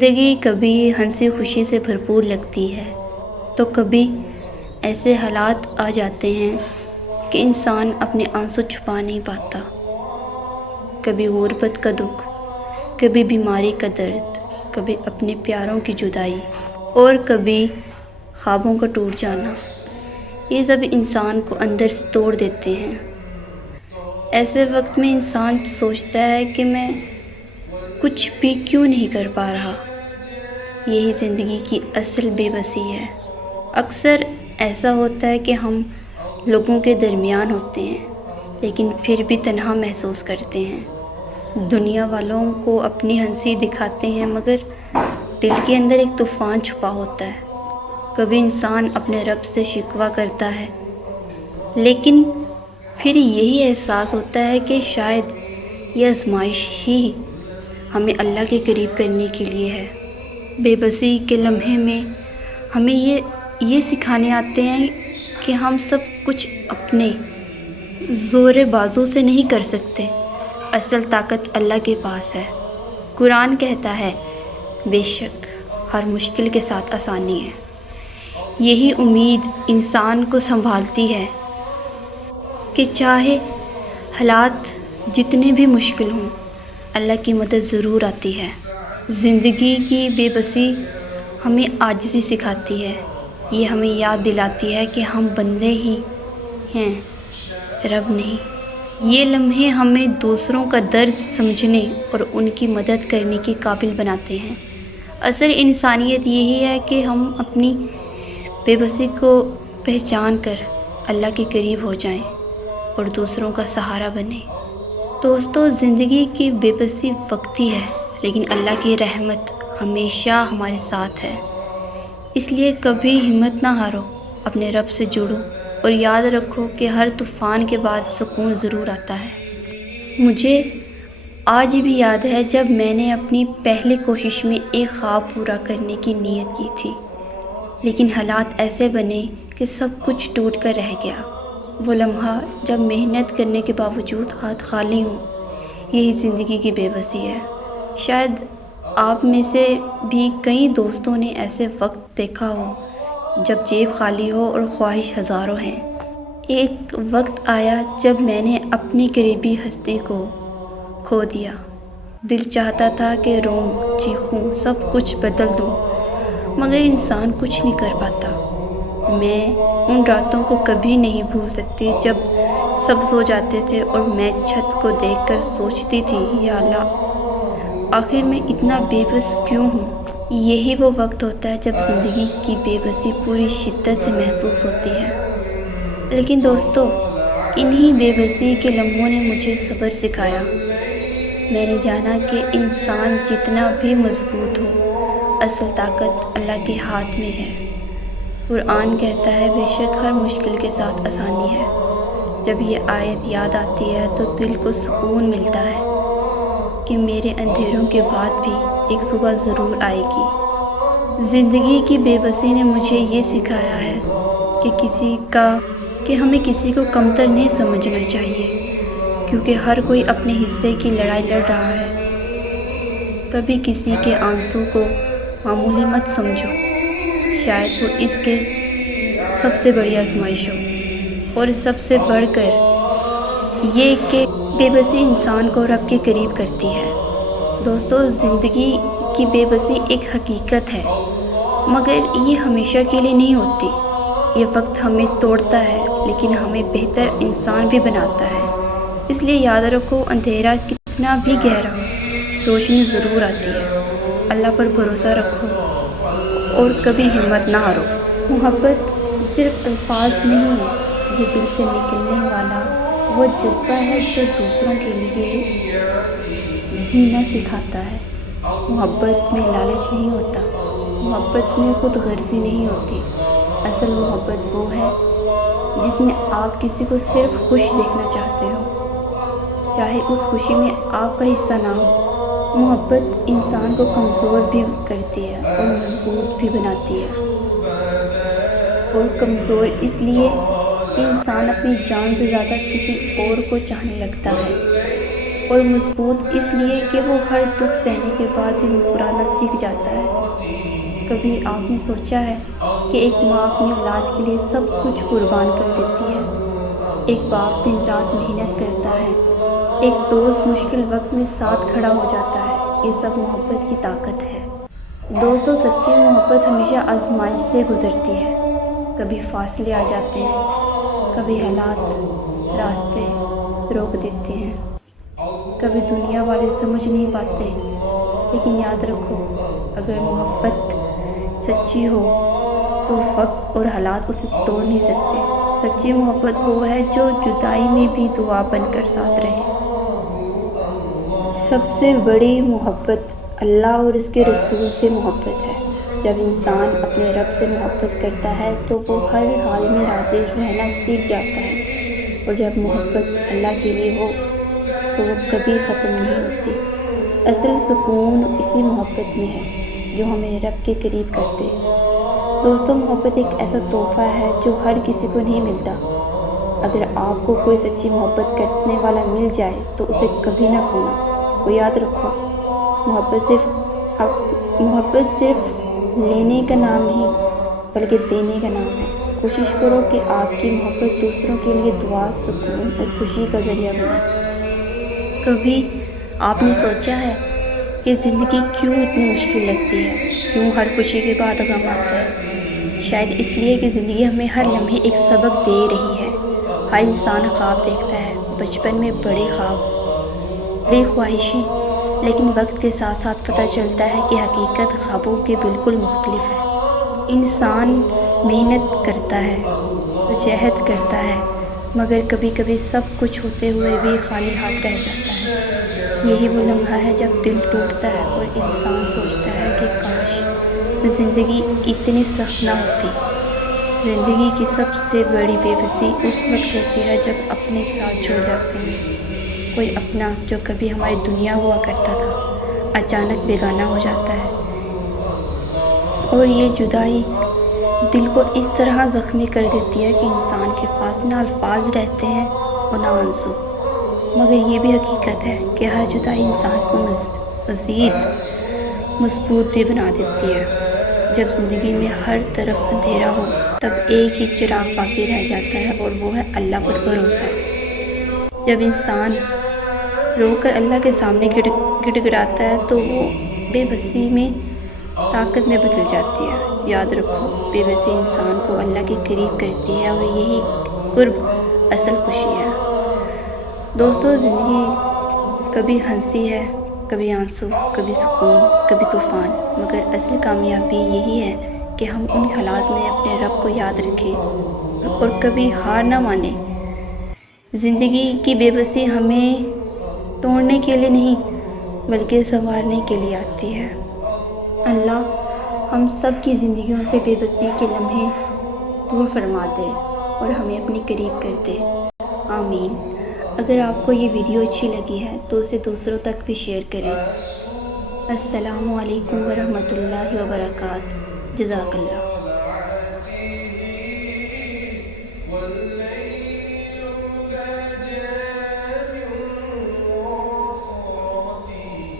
زندگی کبھی ہنسی خوشی سے بھرپور لگتی ہے تو کبھی ایسے حالات آ جاتے ہیں کہ انسان اپنے آنسو چھپا نہیں پاتا۔ کبھی غربت کا دکھ، کبھی بیماری کا درد، کبھی اپنے پیاروں کی جدائی اور کبھی خوابوں کا ٹوٹ جانا، یہ سب انسان کو اندر سے توڑ دیتے ہیں۔ ایسے وقت میں انسان سوچتا ہے کہ میں کچھ بھی کیوں نہیں کر پا رہا۔ یہی زندگی کی اصل بے بسی ہے۔ اکثر ایسا ہوتا ہے کہ ہم لوگوں کے درمیان ہوتے ہیں لیکن پھر بھی تنہا محسوس کرتے ہیں۔ دنیا والوں کو اپنی ہنسی دکھاتے ہیں مگر دل کے اندر ایک طوفان چھپا ہوتا ہے۔ کبھی انسان اپنے رب سے شکوہ کرتا ہے لیکن پھر یہی احساس ہوتا ہے کہ شاید یہ آزمائش ہی ہمیں اللہ کے قریب کرنے کے لیے ہے۔ بے بسی کے لمحے میں ہمیں یہ سکھانے آتے ہیں کہ ہم سب کچھ اپنے زور بازو سے نہیں کر سکتے، اصل طاقت اللہ کے پاس ہے۔ قرآن کہتا ہے، بے شک ہر مشکل کے ساتھ آسانی ہے۔ یہی امید انسان کو سنبھالتی ہے کہ چاہے حالات جتنے بھی مشکل ہوں، اللہ کی مدد ضرور آتی ہے۔ زندگی کی بے بسی ہمیں عاجزی سکھاتی ہے۔ یہ ہمیں یاد دلاتی ہے کہ ہم بندے ہی ہیں، رب نہیں۔ یہ لمحے ہمیں دوسروں کا درد سمجھنے اور ان کی مدد کرنے کے قابل بناتے ہیں۔ اصل انسانیت یہی ہے کہ ہم اپنی بے بسی کو پہچان کر اللہ کے قریب ہو جائیں اور دوسروں کا سہارا بنیں۔ دوستو، زندگی کی بے بسی وقتی ہے لیکن اللہ کی رحمت ہمیشہ ہمارے ساتھ ہے۔ اس لیے کبھی ہمت نہ ہارو، اپنے رب سے جڑو اور یاد رکھو کہ ہر طوفان کے بعد سکون ضرور آتا ہے۔ مجھے آج بھی یاد ہے جب میں نے اپنی پہلی کوشش میں ایک خواب پورا کرنے کی نیت کی تھی لیکن حالات ایسے بنے کہ سب کچھ ٹوٹ کر رہ گیا۔ وہ لمحہ جب محنت کرنے کے باوجود ہاتھ خالی ہوں، یہی زندگی کی بے بسی ہے۔ شاید آپ میں سے بھی کئی دوستوں نے ایسے وقت دیکھا ہو جب جیب خالی ہو اور خواہش ہزاروں ہیں۔ ایک وقت آیا جب میں نے اپنی قریبی ہستی کو کھو دیا۔ دل چاہتا تھا کہ روؤں، چیخوں، سب کچھ بدل دوں مگر انسان کچھ نہیں کر پاتا۔ میں ان راتوں کو کبھی نہیں بھول سکتی جب سب سو جاتے تھے اور میں چھت کو دیکھ کر سوچتی تھی، یا اللہ، آخر میں اتنا بے بس کیوں ہوں۔ یہی وہ وقت ہوتا ہے جب زندگی کی بے بسی پوری شدت سے محسوس ہوتی ہے۔ لیکن دوستو، انہی بے بسی کے لمحوں نے مجھے صبر سکھایا۔ میں نے جانا کہ انسان جتنا بھی مضبوط ہو، اصل طاقت اللہ کے ہاتھ میں ہے۔ قرآن کہتا ہے، بے شک ہر مشکل کے ساتھ آسانی ہے۔ جب یہ آیت یاد آتی ہے تو دل کو سکون ملتا ہے کہ میرے اندھیروں کے بعد بھی ایک صبح ضرور آئے گی۔ زندگی کی بے بسی نے مجھے یہ سکھایا ہے کہ ہمیں کسی کو کمتر نہیں سمجھنا چاہیے کیونکہ ہر کوئی اپنے حصے کی لڑائی لڑ رہا ہے۔ کبھی کسی کے آنسو کو معمولی مت سمجھو، شاید وہ اس کے سب سے بڑی آزمائش ہو۔ اور سب سے بڑھ کر یہ کہ بے بسی انسان کو رب کے قریب کرتی ہے۔ دوستو، زندگی کی بے بسی ایک حقیقت ہے مگر یہ ہمیشہ کے لیے نہیں ہوتی۔ یہ وقت ہمیں توڑتا ہے لیکن ہمیں بہتر انسان بھی بناتا ہے۔ اس لیے یاد رکھو، اندھیرا کتنا بھی گہرا ہو، روشنی ضرور آتی ہے۔ اللہ پر بھروسہ رکھو اور کبھی ہمت نہ ہارو۔ محبت صرف الفاظ نہیں ہے، یہ دل سے نکلنے والا وہ جذبہ ہے جو دوسروں کے لیے جینا سکھاتا ہے۔ محبت میں لالچ نہیں ہوتا، محبت میں خود غرضی نہیں ہوتی۔ اصل محبت وہ ہے جس میں آپ کسی کو صرف خوش دیکھنا چاہتے ہو، چاہے اس خوشی میں آپ کا حصہ نہ ہو۔ محبت انسان کو کمزور بھی کرتی ہے اور مضبوط بھی بناتی ہے۔ اور کمزور اس لیے کہ انسان اپنی جان سے زیادہ کسی اور کو چاہنے لگتا ہے، اور مضبوط اس لیے کہ وہ ہر دکھ سہنے کے بعد بھی مسکرانا سیکھ جاتا ہے۔ کبھی آپ نے سوچا ہے کہ ایک ماں اپنی اولاد کے لیے سب کچھ قربان کر دیتی ہے؟ ایک باپ دن رات محنت کرتا ہے، ایک دوست مشکل وقت میں ساتھ کھڑا ہو جاتا ہے۔ یہ سب محبت کی طاقت ہے۔ دوستوں، سچی محبت ہمیشہ آزمائش سے گزرتی ہے۔ کبھی فاصلے آ جاتے ہیں، کبھی حالات راستے روک دیتے ہیں، کبھی دنیا والے سمجھ نہیں پاتے، لیکن یاد رکھو، اگر محبت سچی ہو تو وقت اور حالات اسے توڑ نہیں سکتے۔ سچی محبت وہ ہے جو جدائی میں بھی دعا بن کر ساتھ رہے۔ سب سے بڑی محبت اللہ اور اس کے رسول سے محبت ہے۔ جب انسان اپنے رب سے محبت کرتا ہے تو وہ ہر حال میں راضی رہنا سیکھ جاتا ہے، اور جب محبت اللہ کے لیے ہو تو وہ کبھی ختم نہیں ہوتی۔ اصل سکون اسی محبت میں ہے جو ہمیں رب کے قریب کرتے۔ دوستوں، محبت ایک ایسا تحفہ ہے جو ہر کسی کو نہیں ملتا۔ اگر آپ کو کوئی سچی محبت کرنے والا مل جائے تو اسے کبھی نہ کھونا۔ اور یاد رکھو، محبت صرف لینے کا نام نہیں بلکہ دینے کا نام ہے۔ کوشش کرو کہ آپ کی محبت دوسروں کے لیے دعا، سکون اور خوشی کا ذریعہ بنے۔ کبھی آپ نے سوچا ہے کہ زندگی کیوں اتنی مشکل لگتی ہے؟ کیوں ہر خوشی کے بعد غم آتا ہے؟ شاید اس لیے کہ زندگی ہمیں ہر لمحے ایک سبق دے رہی ہے۔ ہر انسان خواب دیکھتا ہے، بچپن میں بڑے خواب، بڑی خواہشیں، لیکن وقت کے ساتھ ساتھ پتہ چلتا ہے کہ حقیقت خوابوں کے بالکل مختلف ہے۔ انسان محنت کرتا ہے، جہد کرتا ہے، مگر کبھی کبھی سب کچھ ہوتے ہوئے بھی خالی ہاتھ رہ جاتا ہے۔ یہی وہ لمحہ ہے جب دل ٹوٹتا ہے اور انسان سوچتا ہے کہ کاش زندگی اتنی سخت نہ ہوتی۔ زندگی کی سب سے بڑی بے بسی اس وقت ہوتی ہے جب اپنے ساتھ چھوڑ جاتے ہیں۔ کوئی اپنا جو کبھی ہماری دنیا ہوا کرتا تھا اچانک بیگانہ ہو جاتا ہے، اور یہ جدائی دل کو اس طرح زخمی کر دیتی ہے کہ انسان کے پاس نہ الفاظ رہتے ہیں اور نہ آنسو۔ مگر یہ بھی حقیقت ہے کہ ہر جدائی انسان کو مزید مضبوط بھی بنا دیتی ہے۔ جب زندگی میں ہر طرف اندھیرا ہو تب ایک ہی چراغ باقی رہ جاتا ہے، اور وہ ہے اللہ پر بھروسہ۔ جب انسان رو کر اللہ کے سامنے گڑ گڑاتا ہے تو وہ بے بسی میں طاقت میں بدل جاتی ہے۔ یاد رکھو، بے بسی انسان کو اللہ کے قریب کرتی ہے، اور یہی قرب اصل خوشی ہے۔ دوستو، زندگی کبھی ہنسی ہے، کبھی آنسو، کبھی سکون، کبھی طوفان، مگر اصل کامیابی یہی ہے کہ ہم ان حالات میں اپنے رب کو یاد رکھیں اور کبھی ہار نہ مانیں۔ زندگی کی بے بسی ہمیں توڑنے کے لیے نہیں بلکہ سنوارنے کے لیے آتی ہے۔ اللہ ہم سب کی زندگیوں سے بے بسی کے لمحے دور فرما دے اور ہمیں اپنے قریب کر دے۔ آمین۔ اگر آپ کو یہ ویڈیو اچھی لگی ہے تو اسے دوسروں تک بھی شیئر کریں۔ السلام علیکم ورحمۃ اللہ وبرکاتہ۔ جزاک اللہ۔